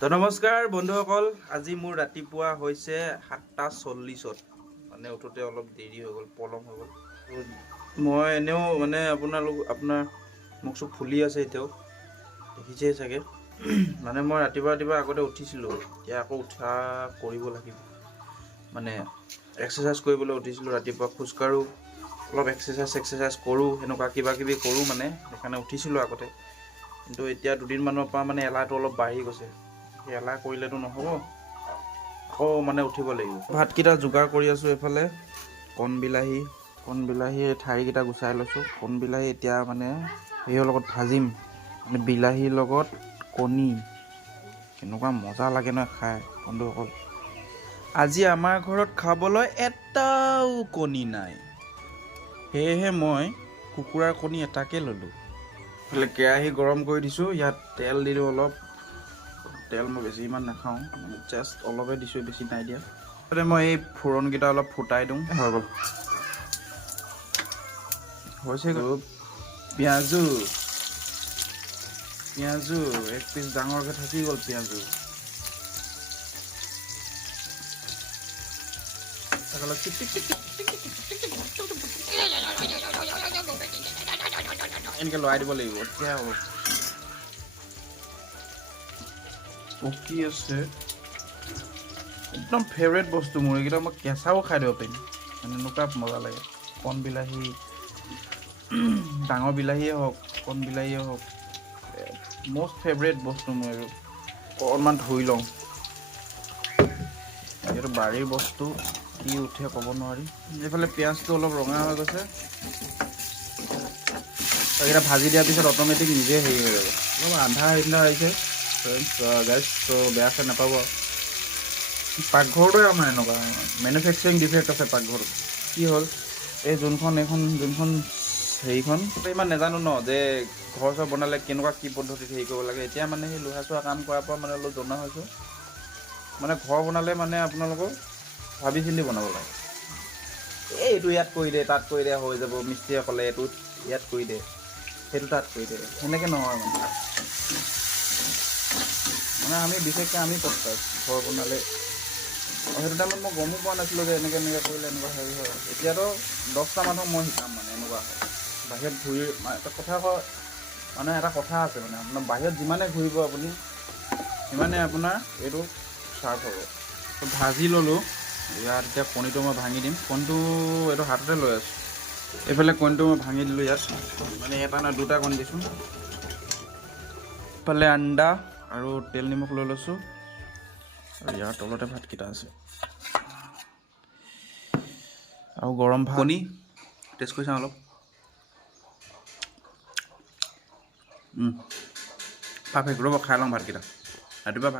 তো নমস্কাৰ বন্ধুসকল, আজি মোৰ ৰাতিপুৱা হৈছে 7:40 মানে উঠোতে অলপ দেৰি হৈ গ'ল, পলম হৈ গ'ল। মই এনেও মানে আপোনাৰ মুখ চুখ ফুলি আছে, এতিয়াও দেখিছেই চাগে। মানে মই ৰাতিপুৱা আগতে উঠিছিলোঁ, এতিয়া আকৌ উঠা কৰিব লাগিব। মানে এক্সাৰচাইজ কৰিবলৈ উঠিছিলোঁ, ৰাতিপুৱা খোজকাঢ়োঁ, অলপ এক্সাৰচাইজ কৰোঁ, সেনেকুৱা কিবা কিবি কৰোঁ, মানে সেইকাৰণে উঠিছিলোঁ আগতে। কিন্তু এতিয়া দুদিনমানৰ পৰা মানে এলাহটো অলপ বাঢ়ি গৈছে। এলাহ কৰিলেতো নহ'ব, আকৌ মানে উঠিব লাগিব। ভাতকেইটা যোগাৰ কৰি আছোঁ। এইফালে কণ বিলাহী ঠাৰিকেইটা গুচাই লৈছোঁ। কণ বিলাহী এতিয়া মানে হেৰিৰ লগত ভাজিম, মানে বিলাহীৰ লগত কণী। কেনেকুৱা মজা লাগে নহয় খাই বন্ধুসকল। আজি আমাৰ ঘৰত খাবলৈ এটাও কণী নাই, সেয়েহে মই কুকুৰাৰ কণী এটাকে ল'লোঁ। এইফালে কেৰাহী গৰম কৰি দিছোঁ, ইয়াত তেল দিলোঁ অলপ। তেল মই বেছি ইমান নাখাওঁ, জাষ্ট অলপে দিছোঁ, বেছি নাই দিয়া। মই এই ফোৰণকেইটা অলপ ফুটাই দিওঁ, হৈ গ'ল। হৈছে পিঁয়াজো এক পিচ ডাঙৰকৈ থাকি গ'ল পিঁয়াজো। এনেকৈ লৰাই দিব লাগিব, তেতিয়া হ'ব। পকি আছে, একদম ফেভৰেট বস্তু মোৰ এইকেইটা। মই কেঁচাও খাই দিব পাৰিম, মানে এনেকুৱা মজা লাগে। কণ বিলাহী, ডাঙৰ বিলাহীয়ে হওক, কণ বিলাহীয়ে হওক, মষ্ট ফেভৰেট বস্তু মোৰ এইটো। অকণমান ধুই লওঁ, এইটো বাৰীৰ বস্তু, কি উঠে ক'ব নোৱাৰি। এইফালে পিঁয়াজটো অলপ ৰঙা হৈ গৈছে, এইকেইটা ভাজি দিয়াৰ পিছত অট'মেটিক নিজে হেৰি হৈ যাব। অলপ আন্ধা আহিছে গাইজ, তো বেয়া চেয়া নাপাব। পাকঘৰটোৱে আমাৰ এনেকুৱা মেনুফেকচাৰিং ডিফেক্ট আছে পাকঘৰটো। কি হ'ল, যোনখন হেৰিখন ইমান নাজানো ন, যে ঘৰ চৰ বনালে কেনেকুৱা কি পদ্ধতিত হেৰি কৰিব লাগে। এতিয়া মানে সেই লোহা চোহা কাম কৰাৰ পৰা মানে অলপ জনা হৈছোঁ। মানে ঘৰ বনালে মানে আপোনালোকক ভাবি চিন্তি বনাব লাগে। এইটো ইয়াত কৰি দে, তাত কৰি দে, হৈ যাব। মিস্ত্ৰীয়ে ক'লে এইটো ইয়াত কৰি দে, সেইটো তাত কৰি দে, সেনেকৈ নহয় মানে আমি বিশেষকৈ আমি পস্তাইছোঁ ঘৰ বনালে। সেইটো টাইমত মই গমো পোৱা নাছিলোঁ যে এনেকৈ কৰিলে এনেকুৱা হেৰি হয়। এতিয়াতো 10টা মানুহক মই শিকাম, মানে এনেকুৱা হয়। বাহিৰত ঘূৰি এটা কথা কয়, মানে এটা কথা আছে, মানে আপোনাৰ বাহিৰত যিমানে ঘূৰিব আপুনি, সিমানে আপোনাৰ এইটো শ্বাৰ্প হ'ব। ভাজি ল'লোঁ, ইয়াত এতিয়া কণীটো মই ভাঙি দিম। কণীটো এইটো হাততে লৈ আছোঁ। এইফালে কণীটো মই ভাঙি দিলোঁ ইয়াত, মানে এটা নহয় 2টা কণী দিছোঁ। এইফালে আন্দা আৰু তেল নিমখ লৈ লৈছোঁ, আৰু ইয়াৰ তলতে ভাতকেইটা আছে, আৰু গৰম ভাত। কণী টেষ্ট কৰি চাওঁ অলপ। পাৰফেক্ট, ৰ'ব খাই লওঁ ভাতকেইটা। ৰাতিপুৱা ভাত